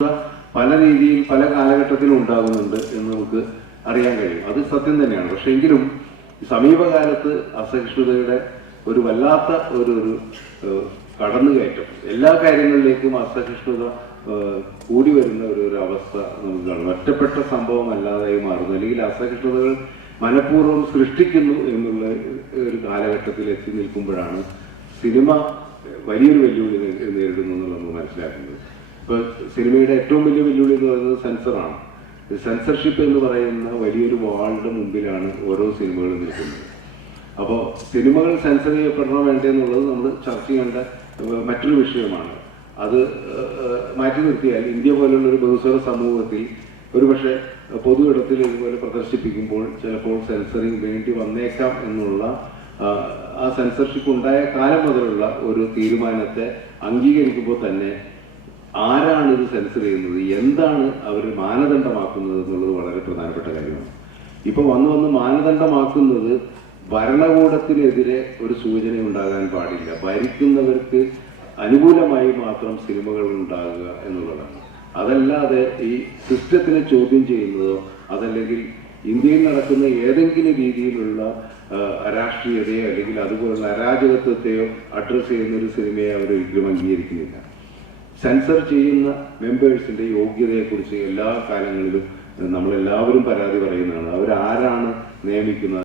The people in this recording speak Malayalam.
പല രീതിയിൽ പല കാലഘട്ടത്തിലും ഉണ്ടാകുന്നുണ്ട് എന്ന് നമുക്ക് അറിയാൻ കഴിയും. അത് സത്യം തന്നെയാണ്. പക്ഷെ എങ്കിലും സമീപകാലത്ത് അസഹിഷ്ണുതയുടെ ഒരു വല്ലാത്ത ഒരു കടന്നുകയറ്റം, എല്ലാ കാര്യങ്ങളിലേക്കും അസഹിഷ്ണുത കൂടി വരുന്ന ഒരു അവസ്ഥ നമുക്ക് കാണും. ഒറ്റപ്പെട്ട സംഭവം അല്ലാതായി മാറുന്നു, അല്ലെങ്കിൽ അസഹിഷ്ണുതകൾ മനഃപൂർവ്വം സൃഷ്ടിക്കുന്നു എന്നുള്ള ഒരു കാലഘട്ടത്തിൽ എത്തി നിൽക്കുമ്പോഴാണ് സിനിമ വലിയൊരു വെല്ലുവിളി നേരിടുന്നു എന്നുള്ളത് നമ്മൾ മനസ്സിലാക്കുന്നത്. ഇപ്പോൾ സിനിമയുടെ ഏറ്റവും വലിയ വെല്ലുവിളി എന്ന് പറയുന്നത് സെൻസറാണ്. സെൻസർഷിപ്പ് എന്ന് പറയുന്ന വലിയൊരു വാളിന്റെ മുമ്പിലാണ് ഓരോ സിനിമകളും നിൽക്കുന്നത്. അപ്പോൾ സിനിമകൾ സെൻസർ ചെയ്യപ്പെടണോ വേണ്ടേ എന്നുള്ളത് നമ്മൾ ചർച്ച ചെയ്യേണ്ട മറ്റൊരു വിഷയമാണ്. അത് മാറ്റി നിർത്തിയാൽ ഇന്ത്യ പോലുള്ള ഒരു ബഹുസ്വര സമൂഹത്തിൽ ഒരുപക്ഷെ പൊതു ഇടത്തിൽ ഇതുപോലെ പ്രദർശിപ്പിക്കുമ്പോൾ ചിലപ്പോൾ സെൻസറിങ് വേണ്ടി വന്നേക്കാം എന്നുള്ള ആ സെൻസർഷിപ്പ് ഉണ്ടായ കാലം മുതലുള്ള ഒരു തീരുമാനത്തെ അംഗീകരിക്കുമ്പോൾ തന്നെ ആരാണ് ഇത് സെൻസർ ചെയ്യുന്നത്, എന്താണ് അവർ മാനദണ്ഡമാക്കുന്നത് എന്നുള്ളത് വളരെ പ്രധാനപ്പെട്ട കാര്യമാണ്. ഇപ്പൊ വന്ന് മാനദണ്ഡമാക്കുന്നത് ഭരണകൂടത്തിനെതിരെ ഒരു സൂചന ഉണ്ടാകാൻ പാടില്ല, ഭരിക്കുന്നവർക്ക് അനുകൂലമായി മാത്രം സിനിമകൾ ഉണ്ടാകുക എന്നുള്ളതാണ്. അതല്ലാതെ ഈ സിസ്റ്റത്തിനെ ചോദ്യം ചെയ്യുന്നതോ അതല്ലെങ്കിൽ ഇന്ത്യയിൽ നടക്കുന്ന ഏതെങ്കിലും രീതിയിലുള്ള അരാഷ്ട്രീയതയോ അല്ലെങ്കിൽ അതുപോലുള്ള അരാജകത്വത്തെയോ അഡ്രസ്സ് ചെയ്യുന്ന ഒരു സിനിമയെ അവരൊരിക്കലും അംഗീകരിക്കുന്നില്ല. സെൻസർ ചെയ്യുന്ന മെമ്പേഴ്സിന്റെ യോഗ്യതയെക്കുറിച്ച് എല്ലാ കാലങ്ങളിലും നമ്മളെല്ലാവരും പരാതി പറയുന്നതാണ്. അവരാരാണ് നിയമിക്കുന്നത്?